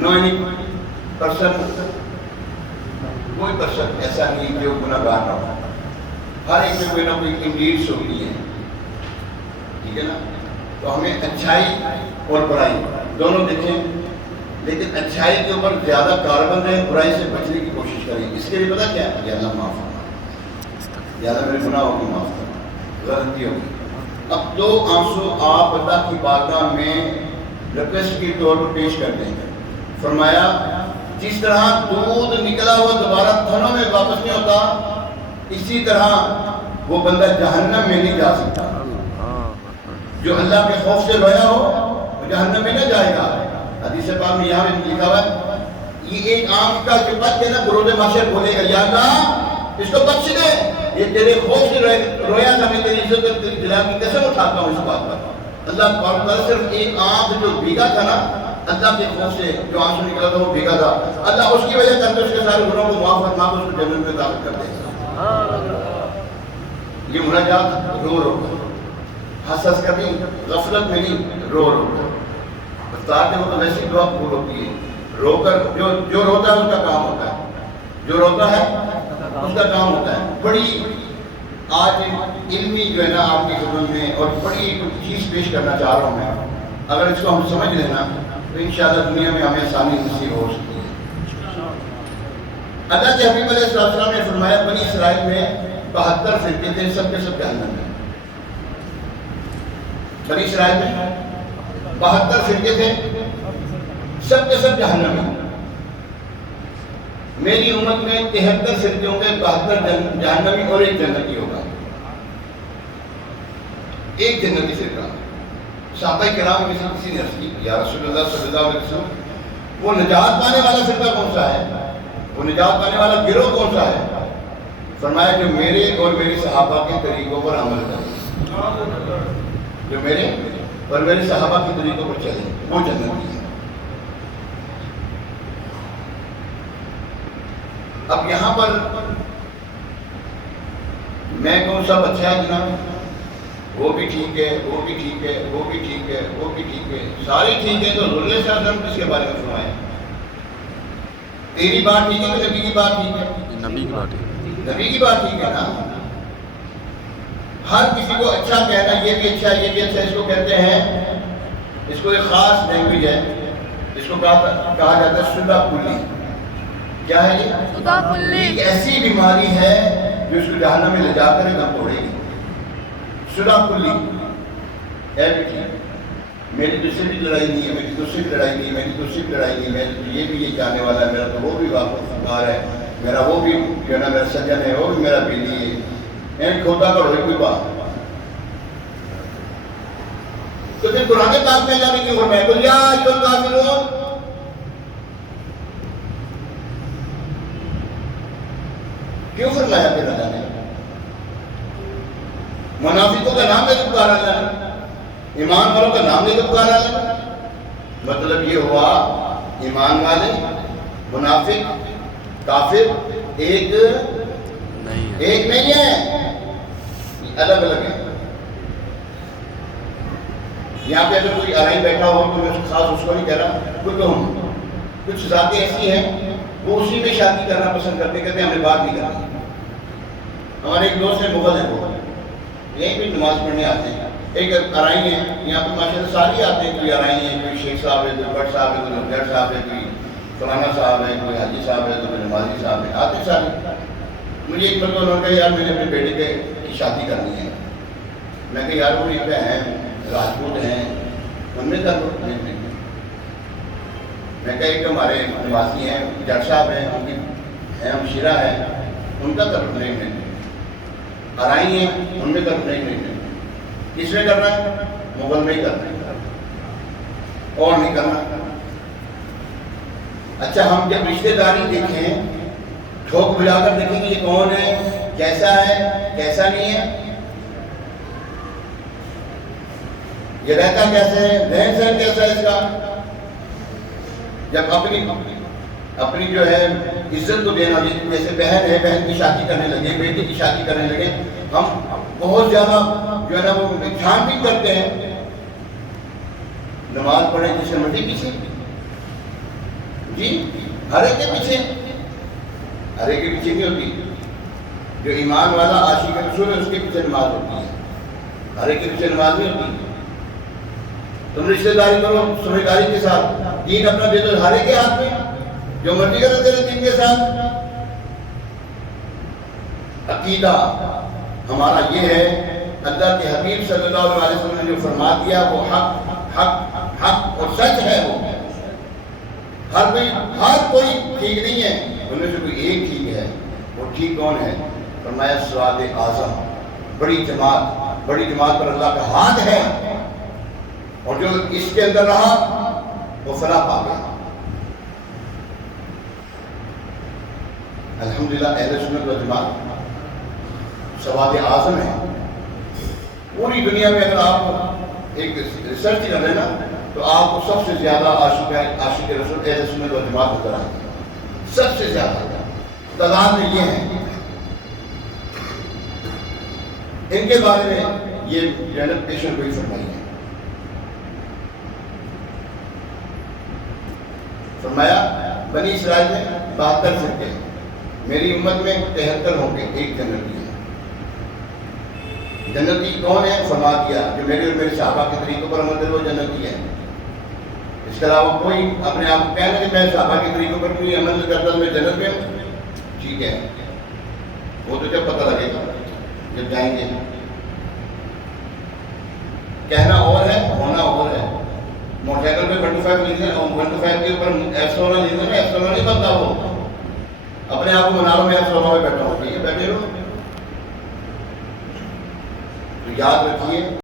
90% کوئی پرسن ایسا نہیں جو گناہ گار نہ ہو، ہر ایک میں کوئی نہ کوئی انڈیڈس ہوتی ہے، ٹھیک ہے نا؟ تو ہمیں اچھائی اور برائی دونوں دیکھیں، لیکن اچھائی کے اوپر زیادہ کاربن رہیں، برائی سے بچنے کی کوشش کریں۔ اس کے لیے پتہ کیا ہے؟ یا اللہ معاف کرنا، یا اللہ میرے گناہوں کو معاف کرنا، غلطی ہوگی۔ اب 2 آنسو آپ اللہ کی بارگاہ میں ریکویسٹ کے طور پر پیش کر دیں گے۔ فرمایا جس طرح دودھ نکلا ہوا دوبارہ تھنوں میں واپس نہیں ہوتا، اسی طرح وہ بندہ جہنم میں نہیں جا سکتا۔ جو اللہ کے خوف سے رویا ہو وہ جہنم میں نہ جائے گا۔ حدیث پاک میں یہاں بھی لکھا ہوا ہے یہ ایک آنکھ کا جو بچ ہے نا، بروز محشر بولے گا یا اللہ اس کو بخش دے، یہ تیرے خوف سے رویا تھا، میں تیری عزت اور تیری جلال کی قسم اٹھاتا ہوں اس بات پر۔ اللہ تعالیٰ صرف ایک آنکھ جو بھیگا تھا نا، اللہ کے خوف سے جو آنسو نکلا تھا وہ بھیگا تھا، اللہ اس کی وجہ سے اس کے سارے گناہوں کو معاف فرما کر اس کو جنت میں داخل کر دے گا۔ یہ مناجات رو رو کر، ہنس ہنس کر نہیں، غفلت میں نہیں، رو رو کر۔ تاکہ وہ تو ویسی دعا قبول ہوتی ہے، رو کر جو روتا ہے اس کا کام ہوتا ہے، جو روتا ہے اس کا کام ہوتا ہے۔ بڑی آج علمی جو ہے نا آپ کی خدمت میں اور بڑی چیز پیش کرنا چاہ رہا ہوں میں، اگر اس کو ہم سمجھ لینا تو انشاءاللہ دنیا میں ہمیں آسانی نصیب ہو سکتی ہے۔ اللہ کے حبیب علیہ السلام نے فرمایا بنی اسرائیل میں 72 فرقے تھے، سب کے سب جہنم میں۔ بنی اسرائیل میں 72 فرقے تھے، سب کے سب جہنم میں۔ میری امت میں 73 فرقے ہوں گے، 72 جہنمی اور ایک جنتی ہوگا، ایک جنتی فرقہ۔ صحابہ کرام میں سے کسی نے عرض کی یا رسول اللہ صلی اللہ علیہ وسلم وہ نجات پانے والا فرقہ کون سا ہے، وہ نجات پانے والا گروہ کون سا ہے؟ فرمایا جو میرے اور میرے صحابہ کے طریقوں پر عمل کرے، جو میرے اور میرے صحابہ کے طریقوں پر چلے، وہ جنتی ہے۔ اب یہاں پر میں کہوں سب اچھا ہے جناب، وہ بھی ٹھیک ہے، وہ بھی ٹھیک ہے، وہ بھی ٹھیک ہے، وہ بھی ٹھیک ہے، ساری ٹھیک ہے، تو حضور صلی اللہ علیہ وسلم کس کے بارے میں فرمائے؟ تیری بات ٹھیک ہے کہ نبی کی بات ٹھیک ہے؟ نبی کی بات ہے، نبی کی بات ٹھیک ہے نا۔ ہر کسی کو اچھا کہنا، یہ بھی اچھا، یہ بھی اچھا، اس کو کہتے ہیں، اس کو ایک خاص لینگویج ہے، اس کو کہا جاتا ہے سدا کلی۔ کیا ہے یہ؟ سدا کلی۔ ایک ایسی بیماری ہے جو اس کو جہنم میں لے جا کر دم توڑے گی۔ سدا کلی ہے بھی ٹھیک، میری تو سے بھی لڑائی نہیں ہے، میری تو سے بھی لڑائی نہیں ہے، میری تو سے بھی لڑائی نہیں ہے، میری تو یہ بھی یہ چاہنے والا ہے، میرا تو وہ بھی وفادار ہے، میرا وہ بھی جو ہے نا میرا سجن ہے، وہ بھی میرا بیلی ہے، میں کھوتا کر ہوئی کوئی بات۔ تو پھر قرآن پاک میں جانے کی فرمایا قل یا ایھا الکافرون، کیوں فرمایا پھر اللہ نے؟ منافقوں کا نام لے کے پکارا اللہ نے، ایمان والوں کا نام لے کے پکارا اللہ نے۔ مطلب یہ ہوا ایمان والے، منافق، کافر ایک نہیں ہے، الگ الگ ہے۔ یہاں پہ اگر کوئی ارائی بیٹھا ہو تو میں خاص اس کو نہیں کہہ رہا، کچھ ذاتیں ایسی ہیں وہ اسی میں شادی کرنا پسند کرتے، کہتے ہیں ہمیں بات نہیں کرنی۔ ہمارے ایک دوست ہیں مغل ہیں، وہ یہیں پہ نماز پڑھنے آتے ہیں، ایک ارائی ہیں یہاں پہ ماشاء اللہ ساری آتے ہیں، کوئی ارائی ہیں، کوئی شیخ صاحب ہے، کوئی بٹ صاحب ہے، کوئی لفظر صاحب ہے، کوئی فلانا صاحب ہے، کوئی حاجی صاحب ہے، کوئی نمازی صاحب ہے، آتے سارے۔ مجھے ایک مرتبہ انہوں نے کہا یار میں نے اپنے بیٹے کی شادی کرنی ہے۔ میں کہا یار وہ ایک ہیں راجپوت ہیں، ان میں کر لو۔ میں کہا ایک ہمارے نواسی ہیں جٹ صاحب ہیں، ان کی ہیں ہمشیرہ ہیں، ان کا کر لو۔ نہیں ارائی ہیں ان میں کر لو۔ نہیں کس میں کرنا ہے؟ مغل میں ہی کرنا ہے اور نہیں کرنا۔ اچھا ہم جب رشتہ داری دیکھیں، ٹھوک بجا کر دیکھیں کہ یہ کون ہے، کیسا ہے، کیسا نہیں ہے، یہ رہتا کیسے ہے، رہن سہن کیسا ہے اس کا۔ جب اپنی جو ہے عزت کو دینا، جیسے بہن ہے، بہن کی شادی کرنے لگے، بیٹی کی شادی کرنے لگے، ہم بہت زیادہ جو ہے نا وہ چھان بین کرتے ہیں، نماز پڑھیں جسے مٹی پیچھے، جی ہر ایک کے پیچھے، ہر ایک کے پیچھے نہیں ہوتی. جو ایمان والا عاشق رسول ہے اس کے پیچھے نماز ہوتی ہے، ہر ایک کے پیچھے نماز نہیں ہوتی. تم رشتہ داری کرو سمجھداری کے ساتھ، دین اپنا دے دو ہر ایک کے ہاتھ میں، جو مرضی کرو تیرے دین کے ساتھ. عقیدہ ہمارا یہ ہے، اللہ کے حبیب صلی اللہ علیہ وسلم نے جو فرما دیا وہ حق حق حق اور سچ ہے. وہ ہر کوئی ٹھیک نہیں ہے، ان میں سے کوئی ایک ٹھیک ہے. وہ ٹھیک کون ہے؟ فرمایا سواد اعظم، بڑی جماعت پر اللہ کا ہاتھ ہے، اور جو اس کے اندر رہا وہ فلاح پا گیا. الحمدللہ اہل سنت و جماعت سواد اعظم ہے. پوری دنیا میں اگر آپ ایک ریسرچ کر رہے نا تو آپ کو سب سے زیادہ عاشق رسول اہل سنت و جماعت نظر آئے گا. سب سے زیادہ تعداد میں یہ ہیں. ان کے بارے میں یہ جنت پیشن کوئی فرمائی ہے. فرمایا بنی اسرائیل میں 72 فرقے، میری امت میں 73 ہوں گے، ایک جنتی ہے. جنتی کون ہے؟ فرما دیا جو میرے اور میرے صحابہ کے طریقوں پر عمل کرے وہ جنتی ہے. اس کے علاوہ کوئی اپنے آپ کو کہنا کہ میں صحابہ کے طریقوں پر کوئی عمل کرتا تو میں جنت میں ہوں، ٹھیک ہے، وہ تو جب پتہ لگے گا جب جائیں گے. کہنا اور ہے، ہونا اور ہے. موٹر سائیکل پہ 25 لکھنا ہے اور 25 کے اوپر F16 لکھنا ہے، F16 نہیں بنتا. وہ اپنے آپ کو منا لو میں F16 میں بیٹھا ہوں، ٹھیک ہے، بیٹھے رہو. تو یاد رکھیے